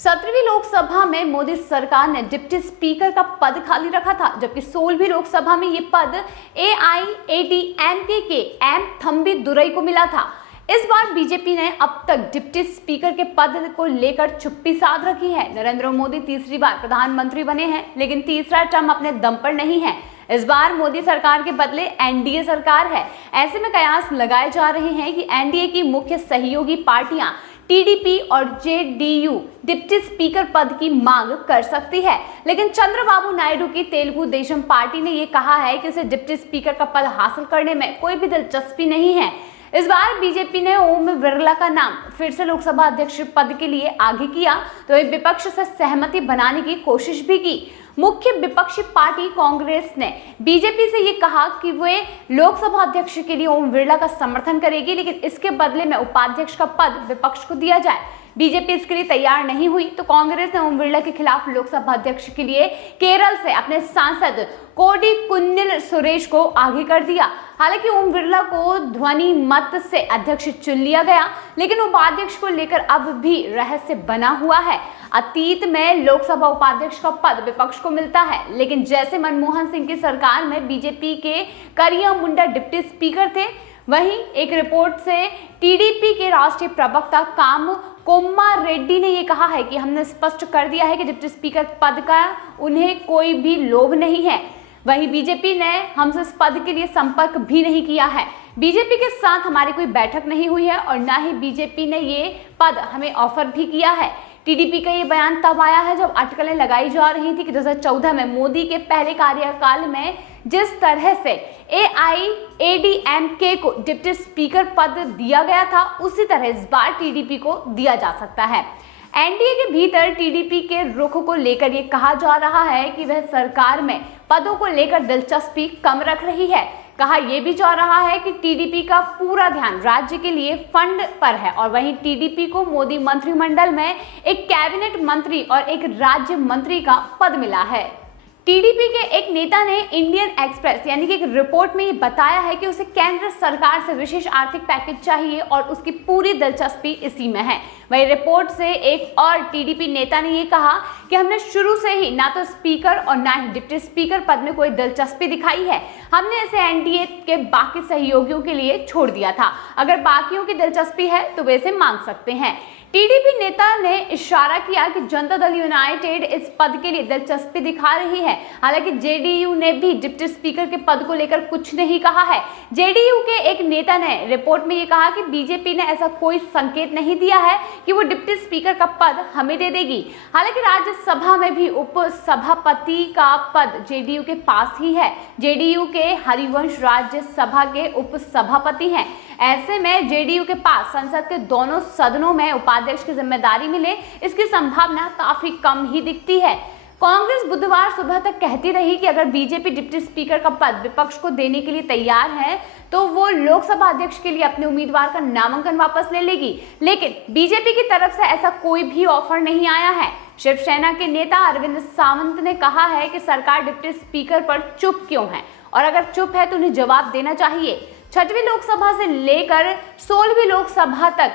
17वीं लोकसभा में मोदी सरकार ने डिप्टी स्पीकर का पद खाली रखा था, जबकि 16वीं लोकसभा में ये पद AIADMK के एम थम्बी दुरई को मिला था। इस बार बीजेपी ने अब तक डिप्टी स्पीकर के पद को लेकर चुप्पी साध रखी है। नरेंद्र मोदी तीसरी बार प्रधानमंत्री बने हैं, लेकिन तीसरा टर्म अपने दम पर नहीं है। इस बार मोदी सरकार के बदले एनडीए सरकार है। ऐसे में कयास लगाए जा रहे हैं कि एनडीए की मुख्य सहयोगी पार्टियां टीडीपी और जेडीयू डिप्टी स्पीकर पद की मांग कर सकती है, लेकिन चंद्रबाबू नायडू की तेलुगु देशम पार्टी ने यह कहा है कि उसे डिप्टी स्पीकर का पद हासिल करने में कोई भी दिलचस्पी नहीं है। इस बार बीजेपी ने ओम बिरला का नाम फिर से लोकसभा अध्यक्ष पद के लिए आगे किया, तो विपक्ष से सहमति बनाने की कोशिश भी की। मुख्य विपक्षी पार्टी कांग्रेस ने बीजेपी से ये कहा कि वे लोकसभा अध्यक्ष के लिए ओम बिरला का समर्थन करेगी, लेकिन इसके बदले में उपाध्यक्ष का पद विपक्ष को दिया जाए। बीजेपी इसके लिए तैयार नहीं हुई तो कांग्रेस ने ओम बिरला के खिलाफ लोकसभा अध्यक्ष के लिए केरल से अपने सांसद कोडी कुन्निल सुरेश को आगे कर दिया। हालांकि ओम बिरला को ध्वनि मत से अध्यक्ष चुन लिया गया, लेकिन उपाध्यक्ष को लेकर अब भी रहस्य बना हुआ है। अतीत में लोकसभा उपाध्यक्ष का पद विपक्ष को मिलता है, लेकिन जैसे मनमोहन सिंह की सरकार में बीजेपी के करिया मुंडा डिप्टी स्पीकर थे, वहीं एक रिपोर्ट से टीडीपी के राष्ट्रीय प्रवक्ता काम कोम्मा रेड्डी ने यह कहा है कि हमने स्पष्ट कर दिया है कि डिप्टी स्पीकर पद का उन्हें कोई भी लोभ नहीं है। वहीं बीजेपी ने हमसे इस पद के लिए संपर्क भी नहीं किया है। बीजेपी के साथ हमारी कोई बैठक नहीं हुई है और ना ही बीजेपी ने ये पद हमें ऑफर भी किया है। टीडीपी का ये बयान तब आया है जब अटकलें लगाई जा रही थी कि 2014 में मोदी के पहले कार्यकाल में जिस तरह से AIADMK को डिप्टी स्पीकर पद दिया गया था, उसी तरह इस बार टीडीपी को दिया जा सकता है। एनडीए के भीतर टीडीपी के रुख को लेकर यह कहा जा रहा है कि वह सरकार में पदों को लेकर दिलचस्पी कम रख रही है। कहा यह भी जा रहा है कि टीडीपी का पूरा ध्यान राज्य के लिए फंड पर है और वहीं टीडीपी को मोदी मंत्रिमंडल में एक कैबिनेट मंत्री और एक राज्य मंत्री का पद मिला है। टीडीपी के एक नेता ने इंडियन एक्सप्रेस यानी कि एक रिपोर्ट में ये बताया है कि उसे केंद्र सरकार से विशेष आर्थिक पैकेज चाहिए और उसकी पूरी दिलचस्पी इसी में है। वही रिपोर्ट से एक और टीडीपी नेता ने ये कहा कि हमने शुरू से ही ना तो स्पीकर और ना ही डिप्टी स्पीकर पद में कोई दिलचस्पी दिखाई है। हमने इसे एनडीए के बाकी सहयोगियों के लिए छोड़ दिया था। अगर बाकियों की दिलचस्पी है तो वे इसे मांग सकते हैं। टीडीपी नेता ने इशारा किया कि जनता दल यूनाइटेड इस पद के लिए दिलचस्पी दिखा रही है। हालांकि जेडीयू ने भी डिप्टी स्पीकर के पद को लेकर कुछ नहीं कहा है। जेडीयू के एक नेता ने रिपोर्ट में ये कहा कि बीजेपी ने ऐसा कोई संकेत नहीं दिया है कि वो डिप्टी स्पीकर का पद हमें दे देगी। हालांकि राज्यसभा में भी उपसभापति का पद जेडीयू के पास ही है। जेडीयू के हरिवंश राज्यसभा के उपसभापति हैं। ऐसे में जेडीयू के पास संसद के दोनों सदनों में उपाध्यक्ष की जिम्मेदारी मिले, इसकी संभावना काफी कम ही दिखती है। कांग्रेस बुधवार सुबह तक कहती रही कि अगर बीजेपी डिप्टी स्पीकर का पद विपक्ष को देने के लिए तैयार है तो वो लोकसभा अध्यक्ष के लिए अपने उम्मीदवार का नामांकन वापस ले लेगी, लेकिन बीजेपी की तरफ से ऐसा कोई भी ऑफर नहीं आया है। शिवसेना के नेता अरविंद सावंत ने कहा है कि सरकार डिप्टी स्पीकर पर चुप क्यों है और अगर चुप है तो उन्हें जवाब देना चाहिए। 6वीं लोकसभा से लेकर 16वीं लोकसभा तक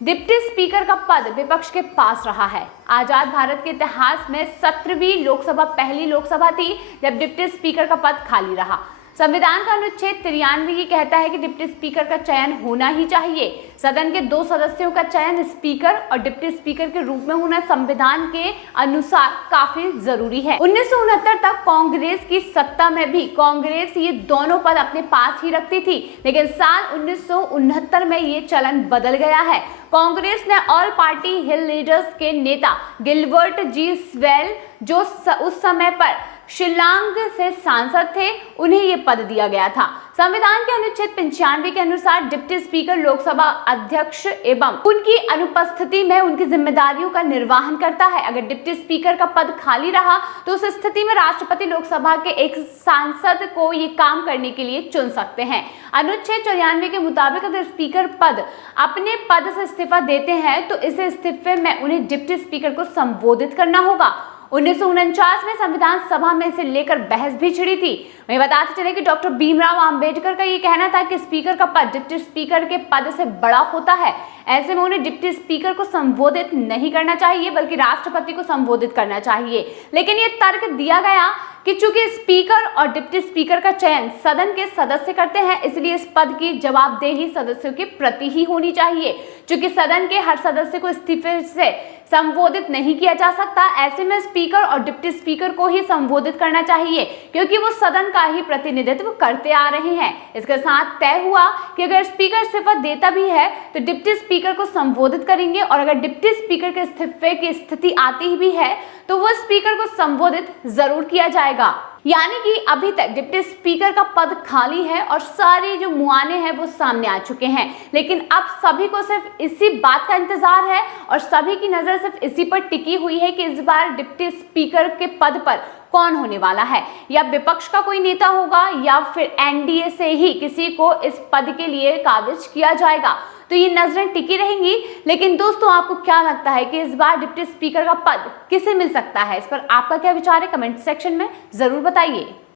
डिप्टी स्पीकर का पद विपक्ष के पास रहा है। आजाद भारत के इतिहास में 17वीं लोकसभा पहली लोकसभा थी जब डिप्टी स्पीकर का पद खाली रहा। संविधान का अनुच्छेद 93 ये कहता है कि डिप्टी स्पीकर का चयन होना ही चाहिए। सदन के 2 सदस्यों का चयन स्पीकर और डिप्टी स्पीकर के रूप में होना संविधान के अनुसार काफी जरूरी है। 1969 तक कांग्रेस की सत्ता में भी कांग्रेस ये दोनों पद अपने पास ही रखती थी, लेकिन साल 1969 में ये चलन बदल गया है। कांग्रेस ने ऑल पार्टी हिल लीडर्स के नेता गिलबर्ट जी स्वेल, जो उस समय पर शिलांग से सांसद थे, उन्हें यह पद दिया गया था। संविधान के अनुच्छेद 95 के अनुसार डिप्टी स्पीकर लोकसभा अध्यक्ष एवं उनकी अनुपस्थिति में उनकी जिम्मेदारियों का निर्वहन करता है। अगर डिप्टी स्पीकर का पद खाली रहा तो उस स्थिति में राष्ट्रपति लोकसभा के एक सांसद को ये काम करने के लिए चुन सकते हैं। अनुच्छेद 94 के मुताबिक अगर स्पीकर पद अपने पद से इस्तीफा देते हैं तो इस इस्तीफे में उन्हें डिप्टी स्पीकर को संबोधित करना होगा। 1949 में संविधान सभा में इसे लेकर बहस भी छिड़ी थी। वहीं बताते चले कि डॉक्टर भीमराव अंबेडकर का ये कहना था कि स्पीकर का पद डिप्टी स्पीकर के पद से बड़ा होता है। ऐसे में उन्हें डिप्टी स्पीकर को संबोधित नहीं करना चाहिए बल्कि राष्ट्रपति को संबोधित करना चाहिए। लेकिन ये तर्क दिया गया कि चूंकि स्पीकर और डिप्टी स्पीकर का चयन सदन के सदस्य करते हैं, इसलिए इस पद की जवाबदेही सदस्यों के प्रति ही होनी चाहिए। चूंकि सदन के हर सदस्य को इस्तीफे से संबोधित नहीं किया जा सकता, ऐसे में स्पीकर और डिप्टी स्पीकर को ही संबोधित करना चाहिए क्योंकि वो सदन का ही प्रतिनिधित्व करते आ रहे हैं। इसके साथ तय हुआ कि अगर स्पीकर इस्तीफा देता भी है तो डिप्टी स्पीकर को संबोधित करेंगे और अगर डिप्टी स्पीकर के इस्तीफे की स्थिति आती भी है तो वो स्पीकर को संबोधित जरूर किया जाएगा। यानी कि अभी तक डिप्टी स्पीकर का पद खाली है और सारे जो मुआने हैं वो सामने आ चुके हैं, लेकिन अब सभी को सिर्फ इसी बात का इंतजार है और सभी की नजर सिर्फ इसी पर टिकी हुई है कि इस बार डिप्टी स्पीकर के पद पर कौन होने वाला है, या विपक्ष का कोई नेता होगा या फिर एनडीए से ही किसी को इस पद के लिए काबिज किया जाएगा। तो ये नजरें टिकी रहेंगी। लेकिन दोस्तों, आपको क्या लगता है कि इस बार डिप्टी स्पीकर का पद किसे मिल सकता है? इस पर आपका क्या विचार है? कमेंट सेक्शन में जरूर बताइए।